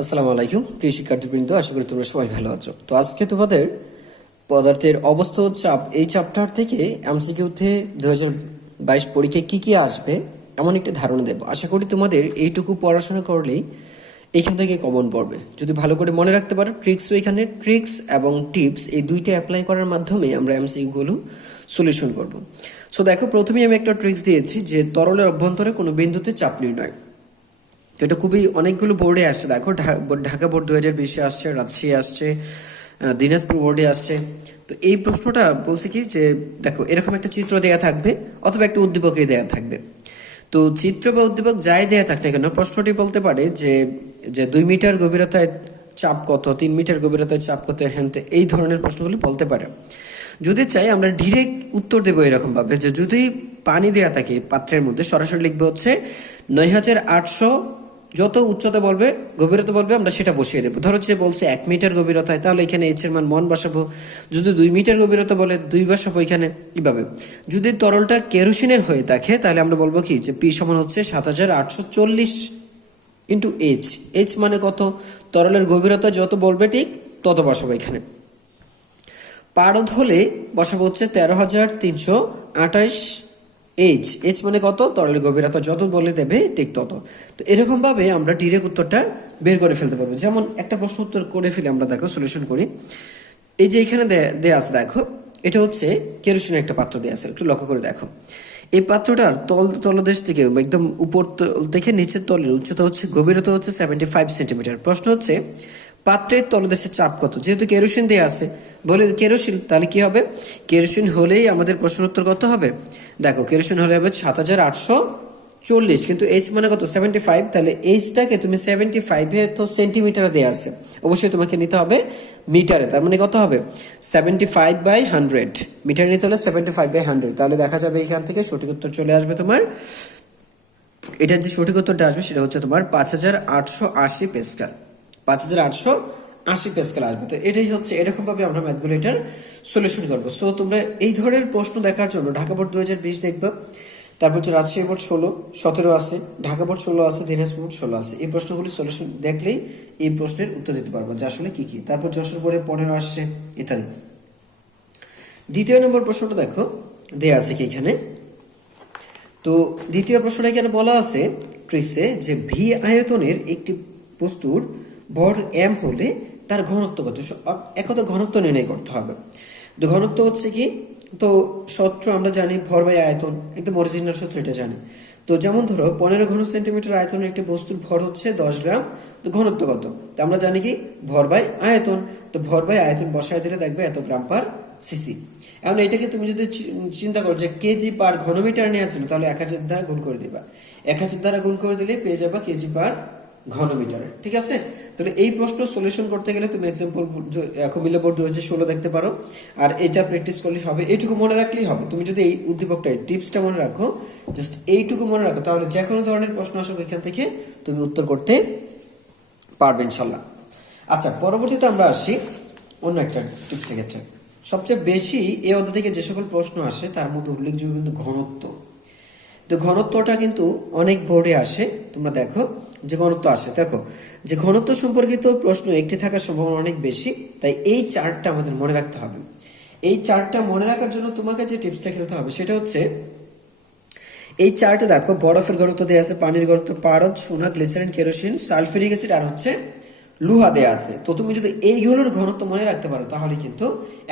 আসসালামু আলাইকুম প্রিয় শিক্ষার্থীবৃন্দ, আশা করি তোমরা সবাই ভালো আছো। তো আজকে তোমাদের পদার্থের অবস্থা ও চাপ এই চ্যাপ্টার থেকে এমসিকিউতে 2022 পরীক্ষায় কি কি আসবে এমন একটি ধারণা দেব। আশা করি তোমাদের এইটুকু পড়াশোনা করলেই এখান থেকে কমন পড়বে। যদি ভালো করে মনে রাখতে পারো এখানে ট্রিক্স এবং টিপস এই দুইটা অ্যাপ্লাই করার মাধ্যমে আমরা এমসিকিউগুলো সলিউশন করব। সো দেখো, প্রথমেই আমি একটা ট্রিক্স দিয়েছি যে তরলের অভ্যন্তরে কোনো বিন্দুতে চাপ নির্ণয়। তো এটা খুবই অনেকগুলো বোর্ডে আসছে। দেখো, ঢাকা বোর্ড 2020-এ আসছে, রাজশাহী আসছে, দিনাজপুর বোর্ডে আসছে। তো এই প্রশ্নটা বলছে কি যে দেখো, এরকম একটা চিত্র দেয়া থাকবে অথবা একটা উদ্দীপকে দেয়া থাকবে। তো চিত্র বা উদ্দীপক যাই দেয়া থাক না কেন, প্রশ্নটি বলতে পারে যে যে 2 মিটার গভীরতায় চাপ কত, 3 মিটার গভীরতায় চাপ কত, হ্যাঁ এই ধরনের প্রশ্নগুলি বলতে পারে। যদি চাই আমরা ডিরেক্ট উত্তর দেবো এরকম ভাবে যে যদি পানি দেয়া থাকে পাত্রের মধ্যে, সরাসরি লিখবে হচ্ছে 9800, যত উচ্চতা বলবে গভীরতা বলবে আমরা সেটা বসিয়ে দেবো। ধরো যে বলছে 1 মিটার গভীরতায়, তাহলে এখানে এইচ এর মান 1 বসাবো। যদি 2 মিটার গভীরতা বলে 2 বসাবো এখানে। এইভাবে যদি তরলটা কেরোসিনের হয়ে থাকে তাহলে আমরা বলবো কি যে পি সমান হচ্ছে 7840 ইন্টু এইচ। এইচ মানে কত, তরলের গভীরতা যত বলবে ঠিক তত বসাবো এখানে। পারদ হলে বসাবো হচ্ছে 13328 এইচ। এইচ মানে কত, তরলের গভীরতা যত বলে দেবে ঠিক তত। তো এরকম ভাবে আমরা ডিরেক্ট উত্তরটা বের করে ফেলতে পারবো। যেমন একটা প্রশ্ন উত্তর করে ফেলে আমরা, দেখো সলিউশন করি। এই যে এখানে দেয়া আছে, দেখো এটা হচ্ছে কেরোসিনের একটা পাত্র দেয়া আছে, একটু লক্ষ্য করে দেখো। এই পাত্রটার তলদেশ থেকে একদম উপর থেকে নিচের তলের উচ্চতা হচ্ছে, গভীরতা হচ্ছে 75 সেন্টিমিটার। প্রশ্ন হচ্ছে পাত্রের তলদেশের চাপ কত। যেহেতু কেরোসিন দেয়া আছে, বলে কেরোসিন, তাহলে কি হবে, কেরোসিন হলেই আমাদের প্রশ্নের উত্তর কত হবে। দেখো, কেরোসিন হলে হবে 7840, কিন্তু এইচ মানে কত 75, তাহলে এইচটাকে তুমি 75-এ তো সেন্টিমিটারে দেওয়া আছে, অবশ্যই তোমাকে নিতে হবে মিটারে। তার মানে কত হবে 75/100, মিটারে নিতে হলে 75/100। তাহলে দেখা যাবে এখান থেকে সঠিক উত্তর চলে আসবে তোমার। এটার যে সঠিক উত্তরটা আসবে সেটা হচ্ছে তোমার 5880 প্যাসকেল। 5880 প্যাসকেল আসবে। তো এটাই হচ্ছে, এরকম ভাবে আমরা ম্যাথগুলো এটার সলিউশন করবো। সো তোমরা এই ধরনের প্রশ্ন দেখার জন্য ঢাকা বোর্ড 2020 দেখবা, তারপর হচ্ছে রাজশাহী বোর্ড 17 আছে, ঢাকা বোর্ড 16 আছে, দিনাজপুর বোর্ড 16 আছে। এই প্রশ্নগুলি সলিউশন দেখলেই এই প্রশ্নের উত্তর দিতে পারবো যে আসলে কি কি। তারপর যশোর বোর্ডে 15 আসছে ইত্যাদি। দ্বিতীয় নম্বর প্রশ্নটা দেখো দেয়া আছে কি এখানে। তো দ্বিতীয় প্রশ্নটা এখানে বলা আছে ট্রিক্সে যে ভি আয়তনের একটি বস্তুর ভর এম হলে তার ঘনত্ব কত। একত ঘনত্ব নির্ণয় করতে হবে। তো ঘনত্ব হচ্ছে কি, তো সূত্র আমরা জানি ভর বাই আয়তন, একদম অরিজিনাল সূত্র এটা জানি। তো যেমন ধরো 15 ঘন সেন্টিমিটার আয়তনের একটি বস্তুর ভর হচ্ছে 10 গ্রাম, তো ঘনত্ব কত, তো আমরা জানি কি ভর বাই আয়তন। তো ভর বাই আয়তন বসায় দিলে দেখবে এত গ্রাম পার সিসি। এখন এটাকে তুমি যদি চিন্তা করো যে কেজি পার ঘনমিটার নেওয়ার জন্য, তাহলে 1000 দ্বারা গুণ করে দিবা। 1000 দ্বারা গুণ করে দিলে পেয়ে যাবা কেজি পার ঘনমিটারে। ঠিক আছে। তাহলে এই প্রশ্ন সলিউশন করতে গেলে তুমি এক্সাম্পল কুমিল্লা বোর্ড 2016 দেখতে পারো, আর এটা প্র্যাকটিস করলে হবে। এইটুকু মনে রাখলেই হবে। তুমি যদি এই উদ্দীপকটা টিপসটা মনে রাখো, জাস্ট এইটুকু মনে রাখো, তাহলে যে কোনো ধরনের প্রশ্ন আসুক এখান থেকে তুমি উত্তর করতে পারবে ইনশাল্লাহ। আচ্ছা, পরবর্তীতে আমরা আসি অন্য একটা টিপসের ক্ষেত্রে। সবচেয়ে বেশি এই অধ্যায় থেকে যে সকল প্রশ্ন আসে তার মধ্যে উল্লেখযোগ্য কিন্তু ঘনত্ব। তো ঘনত্বটা কিন্তু অনেক বোর্ডে আসে, তোমরা দেখো যে ঘনত্ব আসে। দেখো যে ঘনত্ব সম্পর্কিত প্রশ্ন একটি থাকার সম্ভাবনা অনেক বেশি, তাই এই চার্টটা আমাদের মনে রাখতে হবে। এই চার্টটা মনে রাখার জন্য তোমাকে যে টিপসটা খেলতে হবে সেটা হচ্ছে, এই চার্টে দেখো বরফের ঘনত্ব দেওয়া আছে, পানির ঘনত্ব, পারদ, সোনা, গ্লিসারিন, কেরোসিন, সালফিউরিক অ্যাসিড আর হচ্ছে লোহা দেয়া আছে। তো তুমি যদি এইগুলোর ঘনত্ব মনে রাখতে পারো তাহলে কিন্তু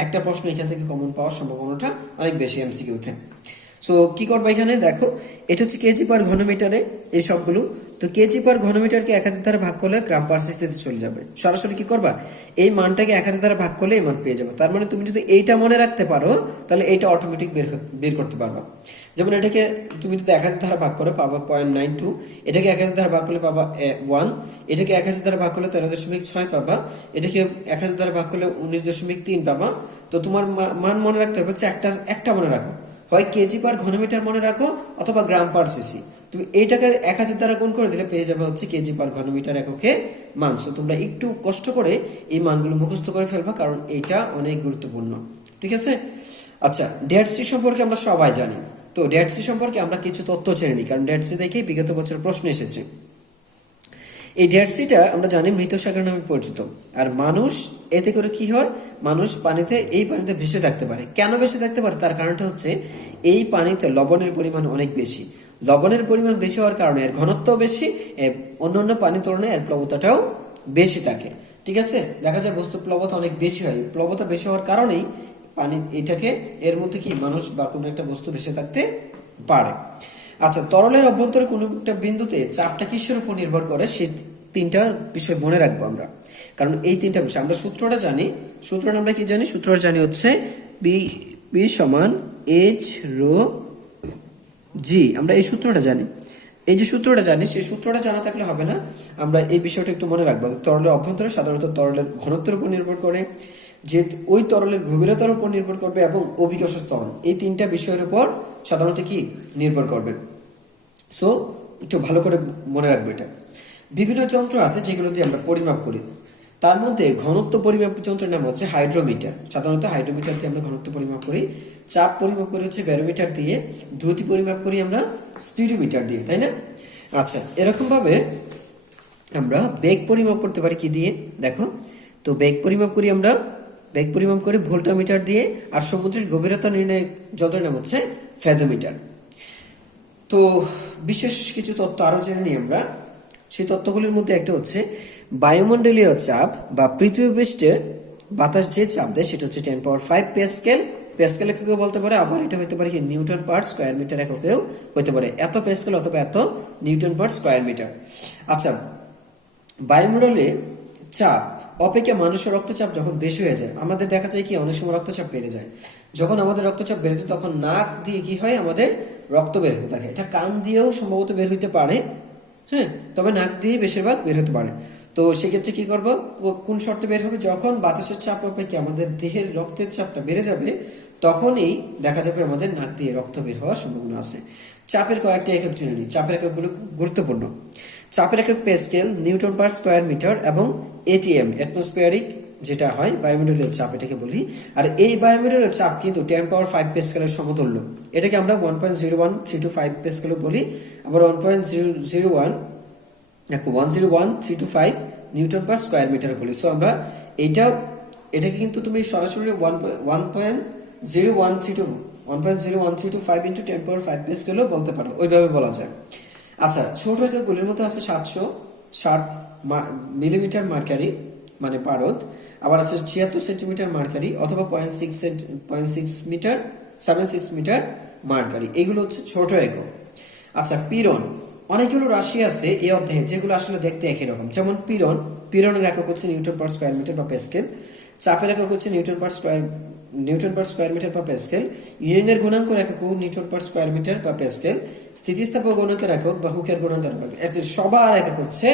একটা প্রশ্ন এখান থেকে কমন পাওয়ার সম্ভাবনাটা অনেক বেশি এমসিকিউতে। সো কি করবো এখানে দেখো, এটা হচ্ছে কেজি পার ঘনমিটারে এই সবগুলো। তো কেজি পার ঘনমিটারকে 1000 দ্বারা ভাগ করলে গ্রাম পার সিসিতে চলে যাবে। সরাসরি কি করবা, এই মানটাকে 1000 দ্বারা ভাগ করলে এই মান পেয়ে যাবে। তার মানে তুমি যদি এইটা মনে রাখতে পারো তাহলে এইটা অটোমেটিক বের করতে পারবা। যেমন এটাকে তুমি যদি 1000 দ্বারা ভাগ করে পাবা 0.92, এটাকে 1000 দ্বারা ভাগ করলে পাবা 1, এটাকে 1000 দ্বারা ভাগ করলে 13.6 পাবা, এটাকে 1000 দ্বারা ভাগ করলে 19.3 পাবা। তো তোমার মান মনে রাখতে হবে হচ্ছে একটা মনে রাখো, হয় কেজি পার ঘনমিটার মনে রাখো অথবা গ্রাম পার সিসি। তুমি এইটাকে 1000 দ্বারা গুণ করে দিলে পেয়ে যাবে হচ্ছে কেজি পার ঘনমিটার এককে মান। সো তোমরা একটু কষ্ট করে এই মানগুলো মুখস্থ করে ফেলবা, কারণ এইটা অনেক গুরুত্বপূর্ণ। ঠিক আছে। আচ্ছা, ডেড সি সম্পর্কে আমরা সবাই জানি। তো ডেড সি সম্পর্কে আমরা কিছু তথ্য জেনে নিই, কারণ ডেড সি দেখেই বিগত বছর প্রশ্ন এসেছে। এই ডেড সিটা আমরা জানি মৃত সাগর নামে পরিচিত। আর মানুষ এতে করে কি হয়, মানুষ এই পানিতে ভেসে থাকতে পারে। কেন ভেসে থাকতে পারে, তার কারণটা হচ্ছে এই পানিতে লবণের পরিমাণ অনেক বেশি। লবণের পরিমাণ বেশি হওয়ার কারণে এর ঘনত্ব বেশি, অন্যান্য পানির তুলনায় এর প্লবতাটাও বেশি থাকে। ঠিক আছে, দেখা যায় বস্তু প্লবতা অনেক বেশি হয়, প্লবতা বেশি হওয়ার কারণেই পানি এটাকে এর মধ্যে কি মানুষ বা কোনো একটা বস্তু ভেসে থাকতে পারে। আচ্ছা, তরলের অভ্যন্তরে কোনো একটা বিন্দুতে চাপটা কিসের উপর নির্ভর করে, সেই তিনটা বিষয় মনে রাখবো আমরা, কারণ এই তিনটা বিষয় আমরা সূত্রটা জানি। সূত্রটা আমরা কি জানি, সূত্রটা জানি হচ্ছে বি সমান এইচ রো জি। আমরা এই সূত্রটা জানি, এই যে সূত্রটা জানি, সেই সূত্রটা জানা থাকলে হবে না, আমরা এই বিষয়টা একটু মনে রাখবো। তরলের অভ্যন্তরে সাধারণত তরলের ঘনত্বের উপর নির্ভর করে, যে ওই তরলের গভীরতার উপর নির্ভর করবে, এবং অভিকর্ষ ত্বরণ, এই তিনটা বিষয়ের উপর সাধারণত কি নির্ভর করবে। সো একটু ভালো করে মনে রাখবো এটা। বিভিন্ন যন্ত্র আছে যেগুলো দিয়ে আমরা পরিমাপ করি, তার মধ্যে ঘনত্ব পরিমাপ যন্ত্রের নাম হচ্ছে হাইড্রোমিটার। সাধারণত হাইড্রোমিটার দিয়ে আমরা ঘনত্ব পরিমাপ করি, চাপ পরিমাপ করি হচ্ছে ব্যারোমিটার দিয়ে, দ্রুতি পরিমাপ করি আমরা স্পিডোমিটার দিয়ে, তাই না? আচ্ছা, এরকম ভাবে আমরা বেগ পরিমাপ করতে পারি কি দিয়ে, দেখো তো বেগ পরিমাপ করি আমরা, বেগ পরিমাপ করি ভোল্টামিটার দিয়ে, আর সমুদ্রের গভীরতা নির্ণয় যন্ত্রের নাম হচ্ছে ফ্যাথোমিটার। তো বিশেষ কিছু তথ্য আরো জেনে নিই আমরা। সেই তথ্যগুলির মধ্যে একটা হচ্ছে বায়ুমণ্ডলীয় চাপ বা পৃথিবী পৃষ্ঠে বাতাস যে চাপ দেয় সেটা হচ্ছে 10⁵ প্যাসকেল। প্যাসকেল এককেও বলতে পারে, আবার এটা হতে পারে কি নিউটন পার স্কয়ার মিটার এককেও হতে পারে, এত প্যাসকেল অথবা এত নিউটন পার স্কয়ার মিটার। আচ্ছা, বায়ুমণ্ডলে চাপ অপেক্ষা মানুষের রক্তচাপ যখন বেশি হয়ে যায়, আমাদের দেখা যায় কি অনেক সময় রক্তচাপ বেড়ে যায়। যখন আমাদের রক্তচাপ বেড়ে যায় তখন নাক দিয়ে কি হয়, আমাদের রক্ত বের হতে থাকে। এটা কান দিয়েও সম্ভবত বের হইতে পারে, হ্যাঁ, তবে নাক দিয়ে বেশিরভাগ বের হতে পারে। তো সেক্ষেত্রে কি করবো, কোন শর্তে বের হবে, যখন বাতাসের চাপ অপেক্ষা আমাদের দেহের রক্তের চাপটা বেড়ে যাবে, তখনই দেখা যাবে আমাদের নাক দিয়ে রক্ত বের হওয়ার সম্ভাবনা আছে। চাপের কয়েকটা একক জেনে নিই, চাপের এককগুলো গুরুত্বপূর্ণ। চাপের একক pascal, newton per square metre এবং এটিএম অ্যাটমসফিয়ারিক যেটা হয় বায়ুমণ্ডলীয় চাপ, এটাকে বলি। আর এই বায়ুমণ্ডলীয় চাপ কিন্তু 10⁵ প্যাসকেলের সমতুল্য। এটাকে আমরা 1.01325 প্যাসকেলও বলি, আবার 1.01325 নিউটন পার স্কয়ার মিটার বলি। সো আমরা এটাকে কিন্তু তুমি সরাসরি 1.01325 ইন্টু 10⁵ প্যাসকেলও বলতে পারো, ওইভাবে বলা যায়। আচ্ছা, ছোট এককগুলির মধ্যে আছে 760 মিলিমিটার মার্কারি মানে পারদ, আবার আছে 76 সেন্টিমিটার মার্কারি অথবা 0.76 মিটার মার্কারি, এগুলো হচ্ছে ছোট একক। আচ্ছা, পীড়ন, অনেকগুলো রাশি আছে এই অধ্যায়ে যেগুলো আসলে দেখতে একই রকম, যেমন পীড়নের একক হচ্ছে নিউটন পার স্কয়ার মিটার বা প্যাসকেল। চাপের একক হচ্ছে নিউটন পার স্কয়ার মিটার বা প্যাসকেল। ইয়েনের গুণাঙ্কের একক নিউটন পার স্কয়ার মিটার বা প্যাসকেল। স্থিতিস্থাপক গুণকের একক বা হুকের গুণাঙ্কের একক, সবার একক হচ্ছে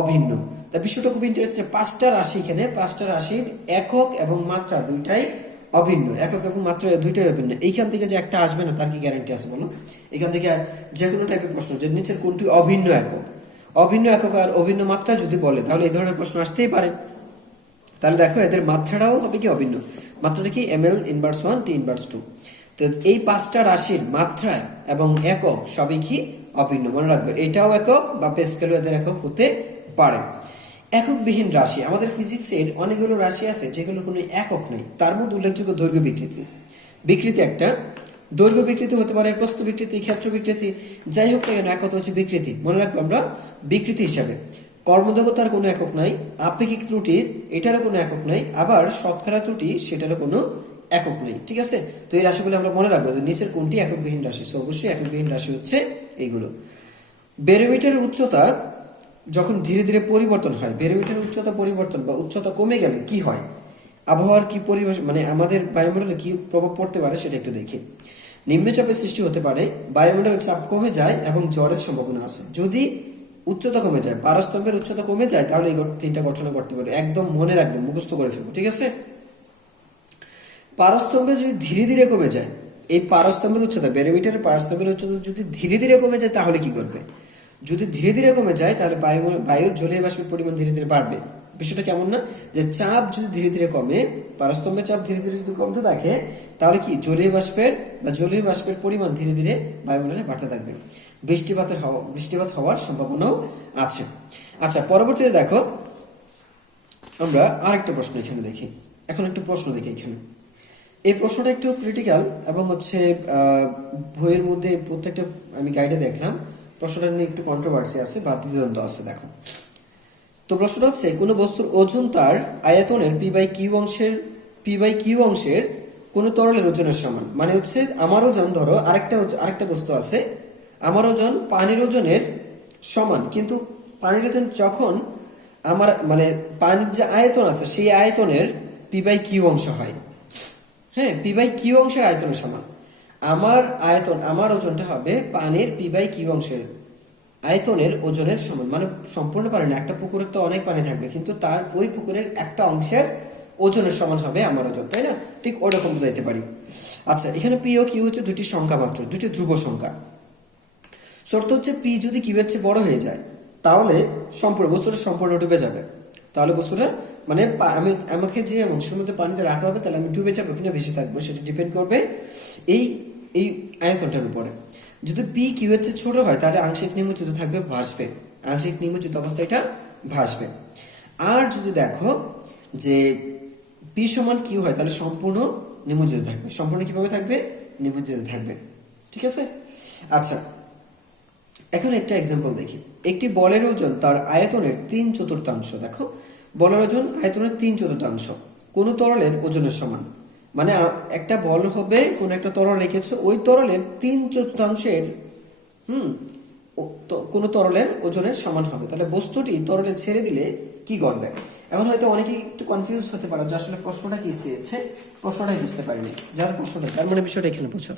অভিন্ন। তা বিষয়টা খুব ইন্টারেস্টিং, 5টা রাশি, এখানে 5টা রাশির একক এবং মাত্রা দুইটাই অভিন্ন, একক এবং মাত্রা দুইটাই অভিন্ন। এইখান থেকে যে একটা আসবে না তার কি গ্যারান্টি আছে বলো? এখান থেকে যে কোনো টাইপের প্রশ্ন, যে নিচের কোনটি অভিন্ন একক, অভিন্ন একক আর অভিন্ন মাত্রা যদি বলে তাহলে এই ধরনের প্রশ্ন আসতেই পারে। তাহলে দেখো এদের মাত্রাটাও হবে কি অভিন্ন, মাত্রাটা কি ml ইনভার্স 1 t ইনভার্স 2। তো এই 5টা রাশির মাত্রা এবং একক সবই কি অভিন্ন, মনে রাখবে। এটাও একক বা প্যাসকেলও এদের একক হতে পারে। এককবিহীন রাশি, আমাদের ফিজিক্সের অনেকগুলো রাশি আছে যেগুলো কোনো একক নেই, তার মধ্যে উল্লেখযোগ্য দৈর্ঘ্য বিকৃতি। বিকৃতি একটা, দৈর্ঘ্য বিকৃতি হতে পারে, প্রস্থ বিকৃতি, ক্ষেত্র বিকৃতি, যাই হোক না কেন এক কথা হচ্ছে বিকৃতি, মনে রাখবো আমরা বিকৃতি হিসাবে। কর্মদক্ষতার কোনো একক নাই, আপেক্ষিক ত্রুটির এটারও কোনো একক নাই, আবার শতকরা ত্রুটি সেটারও কোনো একক নেই। ঠিক আছে, তো এই রাশিগুলো আমরা মনে রাখবো যে নিচের কোনটি এককবিহীন রাশি। সো অবশ্যই এককবিহীন রাশি হচ্ছে এইগুলো। ব্যারোমিটারের উচ্চতা যখন ধীরে ধীরে পরিবর্তন হয়, ব্যারোমিটারের উচ্চতা পরিবর্তন বা উচ্চতা কমে গেলে কি হয়, আবহাওয়ার কি পরিবেশ মানে আমাদের বায়ুমণ্ডলে কি প্রভাব পড়তে পারে সেটা একটু দেখি। নিম্নচাপের সৃষ্টি হতে পারে, বায়ুমণ্ডলের চাপ কমে যায় এবং ঝড়ের সম্ভাবনা আছে। যদি উচ্চতা কমে যায়, পারস্তম্ভের উচ্চতা কমে যায়, তাহলে এই তিনটা ঘটনা ঘটতে পারে। একদম মনে রাখবেন, মুখস্থ করে ফেলবো, ঠিক আছে? পারস্তম্ভে যদি ধীরে ধীরে কমে যায়, এই পারস্তম্ভের উচ্চতা, ব্যারোমিটারের পারস্তম্ভের উচ্চতা যদি ধীরে ধীরে কমে যায় তাহলে কি করবে? যদি ধীরে ধীরে কমে যায় তাহলে বায়ুর জলীয় বাষ্পের পরিমাণ ধীরে ধীরে বাড়বে। বিষয়টা কেমন না, যে চাপ যদি ধীরে ধীরে কমে, পারস্তম্ভের চাপ ধীরে ধীরে যদি কমতে থাকে, তাহলে কি জলীয় বাষ্পের পরিমাণ ধীরে ধীরে বায়ুমণ্ডলে বাড়তে থাকবে। বৃষ্টিপাত হওয়ার সম্ভাবনাও আছে। আচ্ছা, পরবর্তীতে দেখো আমরা আরেকটা প্রশ্ন এখানে দেখি। এখন একটা প্রশ্ন দেখি এখানে। এই প্রশ্নটা একটু ক্রিটিক্যাল এবং হচ্ছে বইয়ের মধ্যে প্রত্যেকটা আমি গাইডে দেখলাম প্রশ্নটা নিয়ে একটু কন্ট্রোভার্সি আছে বা দ্বিধাদ্বন্দ্ব আছে। দেখো তো প্রশ্নটা হচ্ছে কোনো বস্তুর ওজন তার আয়তনের পি বাই কিউ অংশের কোনো তরলের ওজনের সমান। মানে হচ্ছে আমার ওজন, ধরো আরেকটা বস্তু আছে, আমার ওজন পানির ওজনের সমান, কিন্তু পানির ওজন যখন আমার মানে পানির যে আয়তন আছে সেই আয়তনের পি/কিউ অংশ হয়। হ্যাঁ, পি/কিউ অংশের আয়তনের সমান। আমার ওজনটা হবে পানির পি/কিউ অংশের আয়তনের ওজনের সমান। মানে সম্পূর্ণ পানি না, একটা পুকুরের তো অনেক পানি থাকবে, কিন্তু তার ওই পুকুরের একটা অংশের ওজনের সমান হবে আমার ওজন, তাই না? ঠিক ওরকম বুঝাইতে পারি। আচ্ছা, এখানে পি ও কিউ হচ্ছে দুটি সংখ্যা মাত্র, দুটি ধ্রুব সংখ্যা। শর্ত হচ্ছে পি যদি কিউ এর চেয়ে বড় হয়ে যায় তাহলে বস্তুটা সম্পূর্ণ ডুবে যাবে। তাহলে বস্তুটা মানে আমাকে যে অংশের মধ্যে পানিতে রাখা হবে তাহলে আমি ডুবে যাবো কিনা বেশি থাকবো সেটা ডিপেন্ড করবে এই এই আয়তনটার উপরে। যদি পি কিউ এর চেয়ে ছোট হয় তাহলে আংশিক নিমজ্জিত থাকবে, ভাসবে, আংশিক নিমজ্জিত অবস্থায় এটা ভাসবে। আর যদি দেখো যে পি সমান কিউ হয় তাহলে সম্পূর্ণ নিমজ্জিত থাকবে। সম্পূর্ণ কিভাবে থাকবে? নিমজ্জিত থাকবে। ঠিক আছে? আচ্ছা, এখন একটা এক্সাম্পল দেখি। একটি বলের ওজন তার আয়তনের 3/4, দেখো বলের ওজন আয়তনের 3/4 কোন তরলের ওজনের সমান। মানে একটা বল হবে, কোন একটা তরল রেখেছে, ওই তরলের 3/4 কোন তরলের ওজনের সমান হবে। তাহলে বস্তুটি তরলে ছেড়ে দিলে কি ঘটবে? এখন হয়তো অনেকেই একটু কনফিউজ হতে পারো যে আসলে প্রশ্নটা কি চেয়েছে, প্রশ্নটাই বুঝতে পারিনি। যার প্রশ্নটা তার মানে বিষয়টা এখানে বুঝো।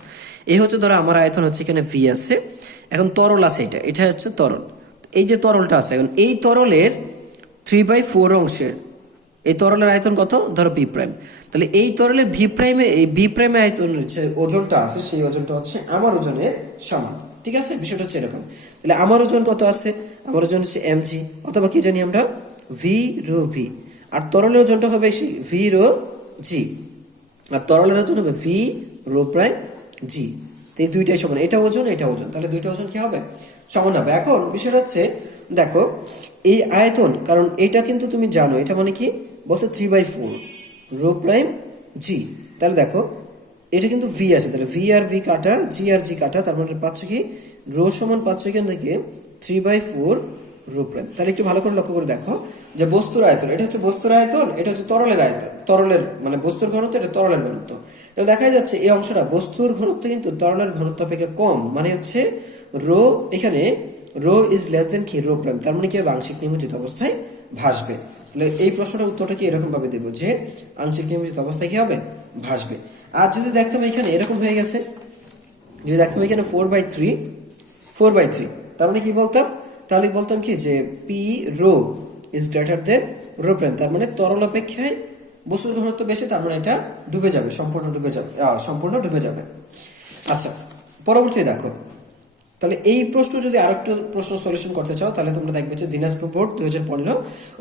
এই হচ্ছে ধরো আমার আয়তন হচ্ছে এখানে ভি আছে, এখন তরল আছে, এটা হচ্ছে তরল। এই যে তরলটা আছে, এখন এই তরলের 3/4 অংশের এই তরলের আয়তন কত? ধরো বি প্রাইম। তাহলে এই তরলের বি প্রাইমে আয়তন হচ্ছে ওজনটা আছে, সেই ওজনটা হচ্ছে আমার ওজনের সমান। ঠিক আছে, বিষয়টা হচ্ছে এরকম। তাহলে আমার ওজন কত আছে? আমার ওজন হচ্ছে এমজি, অথবা কি জানি আমরা ভি রো ভি। আর তরলের ওজনটা হবে সেই ভি রো জি, আর তরলের ওজন হবে ভি রো প্রাইম জি। তো এই দুইটাই সমান, এটা ওজন এটা ওজন, তাহলে দুইটা ওজন কি হবে? সমান হবে। এখন বিষয়টা হচ্ছে দেখো এই আয়তন, কারণ এটা কিন্তু তুমি জানো এটা মানে কি বলছে 3/4 রো প্রাইম জি। তাহলে দেখো এটা কিন্তু ভি আছে, তাহলে ভি আর ভি কাটা, জি আর জি কাটা, তার মানে পাচ্ছ কি রো সমান পাচ্ছ এখান থেকে 3/4 রো প্রাইম। তাহলে একটু ভালো করে লক্ষ্য করে দেখো যে বস্তুর আয়তন, এটা হচ্ছে বস্তুর আয়তন, এটা হচ্ছে তরলের আয়তন, তরলের মানে বস্তুর ঘনত্ব, এটা তরলের ঘনত্ব। তাহলে দেখা যাচ্ছে এই অংশটা বস্তুর ঘনত্ব কিন্তু তরলের ঘনত্ব অপেক্ষা কম, মানে হচ্ছে রো, এখানে রো ইজ লেস দেন কি রো প্রাইম, তার মানে কি হবে আংশিক নিমজ্জিত অবস্থায় ভাসবে। তাহলে এই প্রশ্নটার উত্তরটা কি এরকম ভাবে দেবো যে আংশিক নিমজ্জিত অবস্থায় কি হবে? ভাসবে। আর যদি দেখতাম এখানে এরকম হয়ে গেছে, যদি দেখতাম এখানে 4/3, তার মানে কি বলতাম? তাহলে বলতাম কি যে P rho is greater than rho prime, তার মানে তরল অপেক্ষায় বস্তুর ঘনত্ব বেশি, তার মানে এটা ডুবে যাবে, সম্পূর্ণ ডুবে যাবে। আচ্ছা, পরবর্তী দেখো। তাহলে এই প্রশ্ন যদি আরেকটু প্রশ্ন সলিউশন করতে চাও তাহলে তোমরা দেখবে যে দিনাজপুর বোর্ড 2015।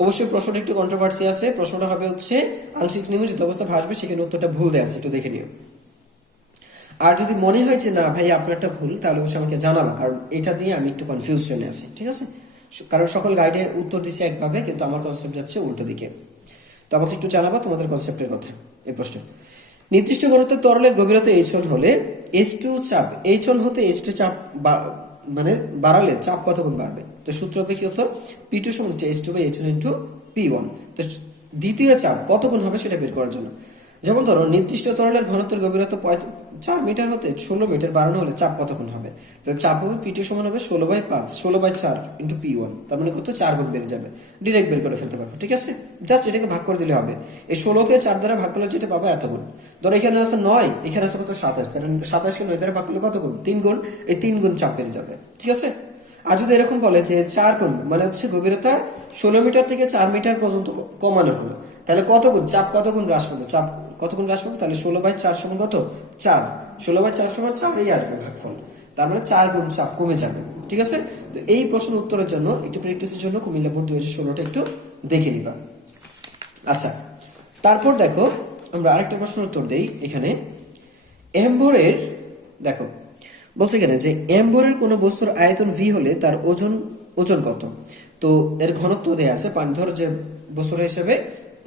অবশ্যই প্রশ্নটা একটু কন্ট্রোভার্সি আছে। প্রশ্নটা হবে হচ্ছে আংশিক নিমজ্জিত অবস্থা ভাসবে, সেখানে উত্তরটা ভুল দেওয়া আছে, একটু দেখে নিও। আর যদি মনে হয় যে না ভাই আপনারটা ভুল, তাহলে অবশ্যই আমাকে জানাবা, কারণ এটা দিয়ে আমি একটু কনফিউশনে আছি। ঠিক আছে, কারণ সকল গাইডে উত্তর দিছে একভাবে, কিন্তু আমার কনসেপ্ট যাচ্ছে উল্টো দিকে। তো আমাকে একটু জানাবা তোমাদের কনসেপ্টের কথা। এই প্রশ্ন নির্দিষ্ট ঘনত্বের তরলের গভীরতা H1 হলে H2 চাপ, H1 হতে H2 চাপ মানে বাড়ালে চাপ কত গুণ বাড়বে? তো সূত্র হবে কি হতো P2 সমান H2/H1 ইন্টু P1। তো দ্বিতীয় চাপ কত গুণ হবে সেটা বের করার জন্য, যেমন ধরো নির্দিষ্ট তরলের ঘনত্বের গভীরতা 4 মিটার হতে 16 মিটার বাড়ানো হলে চাপ কত গুণ হবে? তাহলে চাপ হবে P2 সমান হবে 16/5, 16/4 ইন্টু P1, তার মানে কত 4 গুণ বেড়ে যাবে। ডিরেক্ট বের করে ফেলতে পারবো। ঠিক আছে, জাস্ট এটাকে ভাগ করে দিলে হবে। এই 16কে 4 দ্বারা ভাগ করলে যেটা পাবো এত গুণ। ধরো এখানে আছে 9, এখানে আছে কত 27, তাহলে 27কে 9 দ্বারা ভাগ করলে কত গুণ? 3 গুণ। এই 3 গুণ চাপ বেড়ে যাবে। ঠিক আছে, আর যদি এরকম বলে যে 4 গুণ মানে হচ্ছে গভীরতা 16 মিটার থেকে 4 মিটার পর্যন্ত কমানো হলো, তাহলে কত গুণ চাপ কত গুণ হ্রাস পাবে? চাপ কত গুণ হ্রাস পাবে? তাহলে 16/4 সমান কত? 4। 16/4 সমান 4ই আসবে ভাগফল, তার মানে 4 গুণ চাপ কমে যাবে। ঠিক আছে, তো এই প্রশ্নের উত্তরের জন্য একটু প্র্যাকটিসের জন্য কুমিল্লা বোর্ড 2016টা একটু দেখে নিবা। আচ্ছা, তারপর দেখো আমরা আরেকটা প্রশ্নের উত্তর দেই। এখানে এমভরের দেখো বলছে এখানে যে এমভরের কোনো বস্তুর আয়তন ভি হলে তার ওজন কত? তো এর ঘনত্ব দেয়া আছে পানি, ধরো যে বছর হিসেবে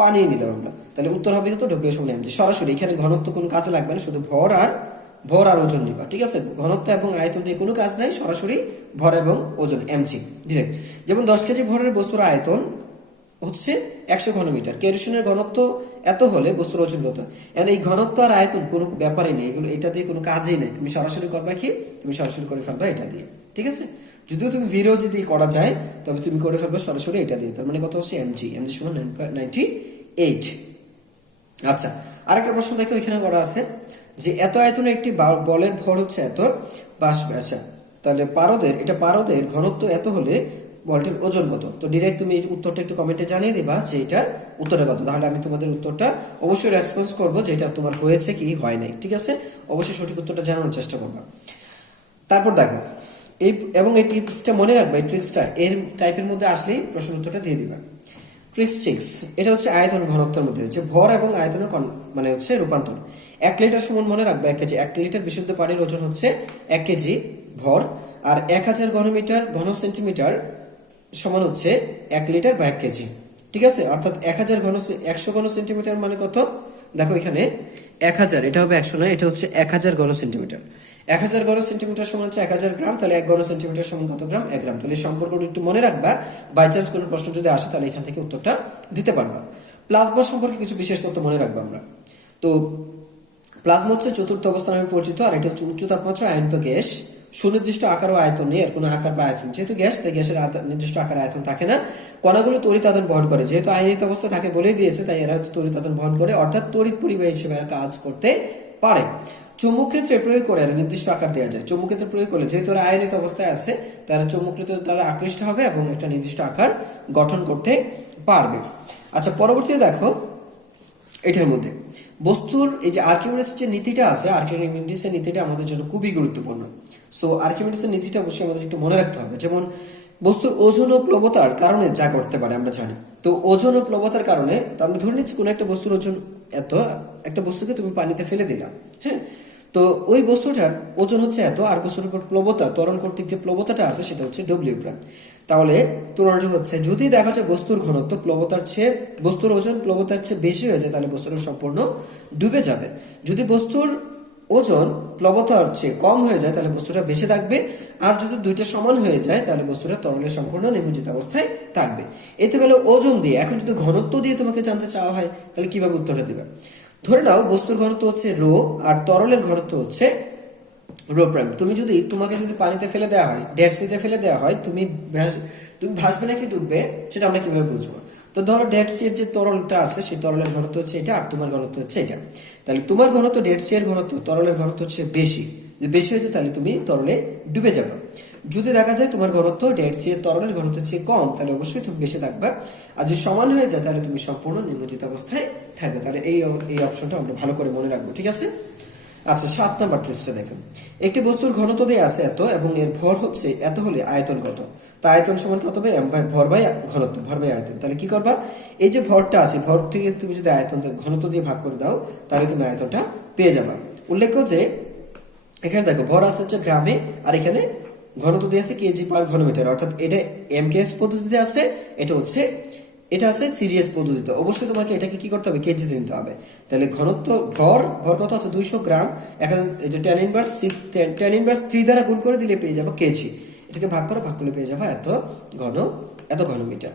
পানি নিলাম আমরা, তাহলে উত্তর হবে তো ডব্লিউ সমান এমজি। সরাসরি এখানে ঘনত্ব কোনো কাজে লাগবে না, শুধু ভর আর ওজন নিবা, ঠিক আছে? ঘনত্ব এবং আয়তন দিয়ে কোনো কাজ নাই, সরাসরি ভর এবং ওজন এমজি ডিরেক্ট। যেমন 10 কেজি ভরের বস্তুর আয়তন হচ্ছে 100 ঘনমিটার, কেরোসিনের ঘনত্ব এত হলে বস্তুর ওজন কত। এখন এই ঘনত্ব আর আয়তন কোনো ব্যাপারই নেই, এগুলো এটা দিয়ে কোনো কাজই নেই, তুমি সরাসরি করবা কি, তুমি সরাসরি করে ফেলবা এটা দিয়ে, ঠিক আছে? যদিও তুমি ভিডিও যদি করা যায় তবে তুমি করে ফেলবে সরাসরি এটা দিয়ে, তার মানে কত হচ্ছে এমজি, এমজি সমান 9.98। আচ্ছা, আরেকটা প্রশ্ন দেখো এখানে করা আছে যে এত আয়তনের একটি বলের ভর হচ্ছে এত বাষ্পে। আচ্ছা, তাহলে পারদের ঘনত্ব এত হলে বলটির ওজন কত? তো ডিরেক্ট তুমি উত্তরটা একটু কমেন্টে জানিয়ে দিবা যে এটার উত্তরটা কত, তাহলে আমি তোমাদের উত্তরটা অবশ্যই রেসপন্স করবো যে এটা তোমার হয়েছে কি হয় নাই, ঠিক আছে? অবশ্যই সঠিক উত্তরটা জানানোর চেষ্টা করবা। তারপর দেখো এই টিপসটা মনে রাখবা, এই ট্রিক্সটা এর টাইপের মধ্যে আসলেই প্রশ্ন উত্তরটা দিয়ে দিবা। ট্রিক্স 6, এটা হচ্ছে আয়তন ঘনত্বের মধ্যে হচ্ছে ভর এবং আয়তনের মানে হচ্ছে রূপান্তর। 1 লিটার সমান মনে রাখবে 1 কেজি, 1 লিটার বিশুদ্ধ পানির ওজন হচ্ছে 1 কেজি ভর, আর 1000 ঘনমিটার ঘন সেন্টিমিটার সমান হচ্ছে 1 লিটার বা 1 কেজি, ঠিক আছে? অর্থাৎ 100 ঘন সেন্টিমিটার মানে কত? দেখো এখানে 1000, এটা হবে 100 না, এটা হচ্ছে 1000 ঘন সেন্টিমিটার। 1000 ঘন সেন্টিমিটার সমান হচ্ছে 1000 গ্রাম, তাহলে 1 ঘন সেন্টিমিটার সমান কত গ্রাম? 1 গ্রাম। তাহলে এই সম্পর্কটা একটু মনে রাখবা, বাই চান্স কোনো প্রশ্ন যদি আসে তাহলে এখান থেকে উত্তরটা দিতে পারবা। প্লাজমা সম্পর্কে কিছু বিশেষ তথ্য মনে রাখবো আমরা। তো প্লাজমা হচ্ছে চতুর্থ অবস্থা নামে পরিচিত, আর এটা হচ্ছে উচ্চ তাপমাত্রা আয়নিত গ্যাস, সুনির্দিষ্ট আকার ও আয়তন নেই, এর কোনো আকার বা আয়তন, যেহেতু গ্যাস তাই গ্যাসের নির্দিষ্ট আকার আয়তন থাকে না। কণাগুলো তড়িৎ আদান বহন করে, যেহেতু আয়নিত অবস্থা থাকে বলেই দিয়েছে, তাই এরা তড়িৎ আদান বহন করে, অর্থাৎ তড়িৎ পরিবাহী হিসেবে এরা কাজ করতে পারে। চৌম্বক ক্ষেত্রে প্রয়োগ করে এরা নির্দিষ্ট আকার দেওয়া যায়। চৌম্বক ক্ষেত্রে প্রয়োগ করলে যেহেতু এরা আয়নিত অবস্থায় আছে, তারা চৌম্বক ক্ষেত্রে তারা আকৃষ্ট হবে এবং একটা নির্দিষ্ট আকার গঠন করতে পারবে। আচ্ছা, পরবর্তীতে দেখো এটার মধ্যে বস্তুর এই যে আর্কিমিডিসের যে নীতিটা আছে, আর্কিমিডিসের নীতিটা আমাদের জন্য খুবই গুরুত্বপূর্ণ। সো আর্কিমিডিসের নীতিটা অবশ্যই আমাদের একটু মনে রাখতে হবে। যেমন বস্তুর ওজন ও প্লবতার কারণে যা করতে পারে আমরা জানি। তো ওজন ও প্লবতার কারণে, তো আমরা ধরে নিচ্ছি কোনো একটা বস্তুর ওজন এত, একটা বস্তুকে তুমি পানিতে ফেলে দিলাম, হ্যাঁ, তো ওই বস্তুটার ওজন হচ্ছে এত, আর বস্তুর উপর প্লবতা, ত্বরণ কর্তৃক যে প্লবতাটা আছে সেটা হচ্ছে ডব্লিউ প্রাম। তাহলে তুলনাটি হচ্ছে, যদি দেখা যায় বস্তুর ঘনত্ব বস্তুর ওজন প্লবতার চেয়ে বেশি হয়ে যায়, তাহলে বস্তুটা সম্পূর্ণ ডুবে যাবে। যদি বস্তুর ওজন প্লবতার চেয়ে কম হয়ে যায়, তাহলে বস্তুটা বেশি থাকবে। আর যদি দুইটা সমান হয়ে যায়, তাহলে বস্তুটা তরলে সম্পূর্ণ নিমজ্জিত অবস্থায় থাকবে। এতে গেলে ওজন দিয়ে। এখন যদি ঘনত্ব দিয়ে তোমাকে জানতে চাওয়া হয়, তাহলে কিভাবে উত্তরটা দিবে? ধরে নাও বস্তুর ঘনত্ব হচ্ছে রো, আর তরলের ঘনত্ব হচ্ছে রো প্রাইম। তোমাকে যদি পানিতে ফেলে দেওয়া হয়, ডেড সিতে ফেলে দেওয়া হয়, তুমি ভাসবে নাকি ডুববে সেটা আমরা কিভাবে বুঝবো? তো ধরো ডেড সি এর যে তরলটা আছে, সেই তরলের ঘনত্ব হচ্ছে এটা, আর তোমার ঘনত্ব হচ্ছে এটা। তাহলে তোমার ঘনত্ব ডেড সি এর ঘনত্ব তরলের ঘনত্ব হচ্ছে বেশি, যে বেশি হয়েছে তাহলে তুমি তরলে ডুবে যাবে। যদি দেখা যায় তোমার ঘনত্ব ডেড সি এর তরলের ঘনত্বের চেয়ে কম, তাহলে অবশ্যই তুমি বেশি থাকবে। আর যদি সমান হয়ে যায়, তাহলে তুমি সম্পূর্ণ নিমজ্জিত অবস্থায় থাকবে। তাহলে এই অপশনটা আমরা ভালো করে মনে রাখবো, ঠিক আছে? আচ্ছা, 7 নাম্বার ট্রিক্সটা দেখুন। একটি বস্তুর ঘনত্ব দিয়ে আছে এত এবং এর ভর হচ্ছে এত হলে আয়তন কত? তা আয়তন সমান কত হবে? ভর বাই ঘনত্ব, ভর বাই আয়তন। তাহলে কি করবা? এই যে ভরটা আছে, ভর থেকে তুমি যদি আয়তন ঘনত্ব দিয়ে ভাগ করে দাও, তাহলে তুমি আয়তনটা পেয়ে যাবা। উল্লেখ্য যে এখানে দেখো ভর আছে হচ্ছে গ্রামে, আর এখানে ঘনত্ব দিয়ে আছে কেজি পার ঘনমিটার, অর্থাৎ এটা এমকেএস পদ্ধতিতে আছে, এটা আছে সিজিএস পদ্ধতিতে। অবশ্যই তোমাকে এটাকে কি করতে হবে? কেজিতে নিতে হবে। তাহলে ঘনত্ব ভর কত আছে? 200 গ্রাম। এখানে এই যে tan ইনভার্স 3 দ্বারা গুণ করে দিলে পেয়ে যাবো কেজি। এটাকে ভাগ করলে পেয়ে যাবো এত ঘনমিটার।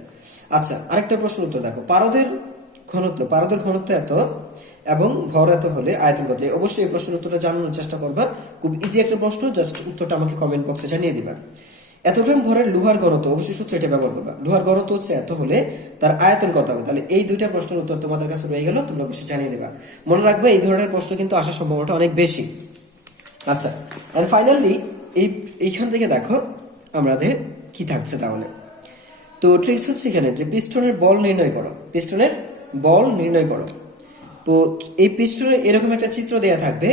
আচ্ছা, আরেকটা প্রশ্ন উত্তর দেখো। পারদের ঘনত্ব এত এবং ভর এত হলে আয়তন কত? অবশ্যই এই প্রশ্নের উত্তরটা জানানোর চেষ্টা করবা। খুব ইজি একটা প্রশ্ন, জাস্ট উত্তরটা আমাকে কমেন্ট বক্সে জানিয়ে দিবা। এত গ্রাম ভরের লোহার ঘনত্ব, অবশ্যই সূত্র এটা ব্যবহার করবা। লোহার ঘনত্ব হচ্ছে এত হলে তার আয়তন কত হবে? তাহলে এই দুইটা প্রশ্নের উত্তর তোমাদের কাছে রয়ে গেল, তোমরা অবশ্যই জানিয়ে দেবা। মনে রাখবে এই ধরনের প্রশ্ন কিন্তু আসার সম্ভাবনাটা অনেক বেশি। আচ্ছা, এন্ড ফাইনালি এইখান থেকে দেখো আমাদের কি থাকছে তাহলে। তো ট্রিক্স হচ্ছে এখানে যে পিস্টনের বল নির্ণয় করো। তো এই পিস্টনে এরকম একটা চিত্র দেয়া থাকবে।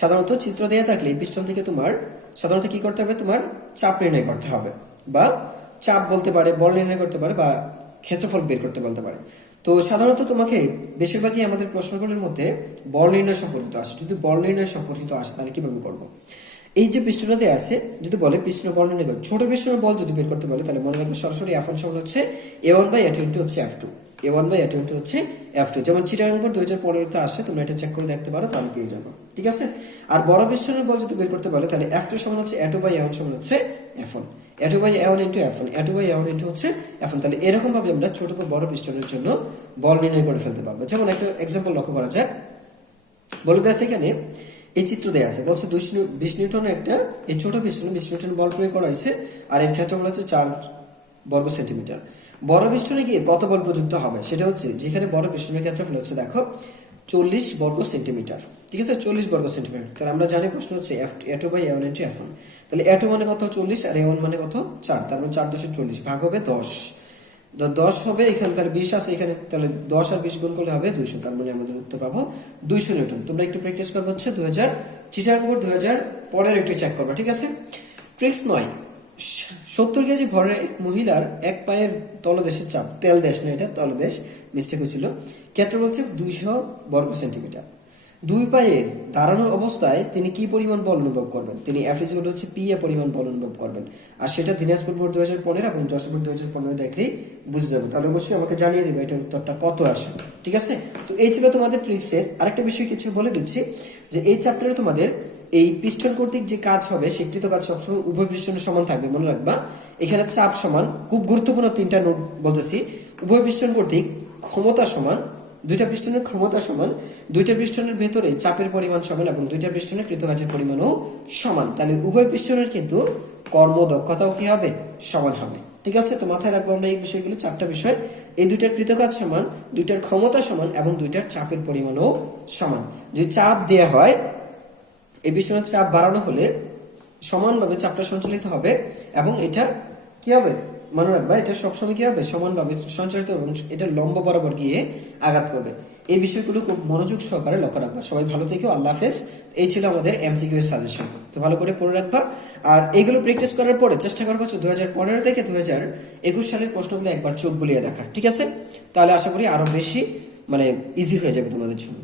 সাধারণত চিত্র দেয়া থাকলে এই পিস্টন থেকে তোমার সাধারণত কি করতে হবে? তোমার চাপ নির্ণয় করতে হবে, বা চাপ বলতে পারে, বল নির্ণয় করতে পারে, বা ক্ষেত্রফল বের করতে বলতে পারে। তো সাধারণত তোমাকে বেশিরভাগই আমাদের প্রশ্নগুলির মধ্যে বল নির্ণয় সম্পর্কিত আসে। যদি বল নির্ণয় সম্পর্কিত আসে, তাহলে কিভাবে করবো? এই যে পিস্টনটাতে আছে যদি বলে পিস্টনের বল নির্ণয় করো, ছোট পিস্টনের বল যদি বের করতে বলে তাহলে মনে রাখবে সরাসরি F1 সমান হচ্ছে A1/A2 ইনটু হচ্ছে F2, A1/A2 ইনটু হচ্ছে F2, যেমন চিটাগাং বোর্ড 2015-তে আসছে, তোমরা এটা চেক করে দেখতে পারো, তাহলে পেয়ে যাবো। ঠিক আছে। আর বড় পিস্টনের বল যদি বের করতে বলে তাহলে F2 সমান হচ্ছে A2/A1 সমান হচ্ছে F1, A2/A1 into F1, A2/A1 into হচ্ছে F1। তাহলে এরকম ভাবে আমরা ছোট বা বড় পিস্টনের জন্য বল নির্ণয় করে ফেলতে পারবো। যেমন একটা এক্সাম্পল লক্ষ্য করা যাক, বলে দেওয়া আছে এখানে এই চিত্র দেওয়া আছে, বলছে 20 নিউটনের একটা এই ছোট পিস্টনে 20 নিউটন বল প্রয়োগ করা হয়েছে, আর এর ক্ষেত্রফল হচ্ছে 4 বর্গ সেন্টিমিটার। বড় পিস্টনে গিয়ে কত বল প্রযুক্ত হবে সেটা হচ্ছে, যেখানে বড় পিস্টনের ক্ষেত্রফল হচ্ছে দেখো 40 বর্গ সেন্টিমিটার। ঠিক আছে, 40 বর্গ সেন্টিমিটার। তাহলে আমরা জানি প্রশ্ন হচ্ছে A2/A1 ইনটু F1, তাহলে A2 মানে কত 40 আর A1 মানে কত 4, তার মানে 4 × 40 ভাগ হবে 10, 10 হবে এখানে, তাহলে 20 আছে এখানে, তাহলে 10 আর 20 গুণ করলে হবে 200, তার মানে আমাদের উত্তর পাবো 200 নিউটন। তোমরা একটু প্র্যাকটিস করবে হচ্ছে 2000 চিটাগাং বোর্ড 2015 একটু চেক করবা। ঠিক আছে। ট্রিক্স 9, 70 কেজি ভরের মহিলার এক পায়ের তলদেশের চাপ, তেলদেশ না এটা তলদেশ, মিস্টেক হয়েছিল, ক্ষেত্র বলছে 200 বর্গ সেন্টিমিটার। দুই পায়ে দাঁড়ানো অবস্থায় তিনি কি পরিমাণ বল অনুভব করবেন? তিনি F হচ্ছে P এ পরিমাণ বল অনুভব করবেন, আর সেটা দিনাজপুর বোর্ড 2015 এবং যশোর বোর্ড 2015 দেখলেই বুঝে যাবে। তাহলে অবশ্যই আমাকে জানিয়ে দেবে এটার উত্তরটা কত আসে। ঠিক আছে। তো এই ছিল তোমাদের ট্রিক্সের। আরেকটা বিষয় কিছু বলে দিচ্ছি, যে এই চ্যাপ্টারে তোমাদের এই পিস্টন কর্তৃক যে কাজ হবে সেই কৃত কাজ সবসময় উভয় পিস্টনের সমান থাকবে, মনে রাখবা। এখানে চাপ সমান, খুব গুরুত্বপূর্ণ 3টা নোট বলতেছি, উভয় পিস্টন কর্তৃক ক্ষমতা সমান, দুইটা পিস্টনের ক্ষমতা সমান, দুইটা পিস্টনের ভেতরে চাপের পরিমাণ সমান এবং দুইটা পিস্টনের কৃত কাজের পরিমাণও সমান। তাহলে উভয় পিস্টনের কিন্তু কর্মদক্ষতাও কি হবে? সমান হবে। ঠিক আছে। তো মাথায় রাখবো আমরা এই বিষয়গুলো, 4টা বিষয়, এই দুইটার কৃত কাজ সমান, দুইটার ক্ষমতা সমান এবং দুইটার চাপের পরিমাণও সমান। যদি চাপ দেয়া হয়, এই পিস্টনের চাপ বাড়ানো হলে সমানভাবে চাপটা সঞ্চালিত হবে এবং এটা কি হবে? মনে রাখবা এটা সবসময় কি হবে? সমানভাবে সঞ্চালিত এবং এটা লম্ব বরাবর গিয়ে আঘাত করবে। এই বিষয়গুলো খুব মনোযোগ সহকারে লক্ষ্য রাখবা। সবাই ভালো থেকো, আল্লাহ হাফেজ। এই ছিল আমাদের এমসিকিউ এর সাজেশন, তো ভালো করে পড়ে রাখবা। আর এইগুলো প্র্যাকটিস করার পরে চেষ্টা করবা 2015 থেকে 2021 সালের প্রশ্নগুলো একবার চোখ বুলিয়ে দেখার। ঠিক আছে। তাহলে আশা করি আরো বেশি ইজি হয়ে যাবে তোমাদের জন্য।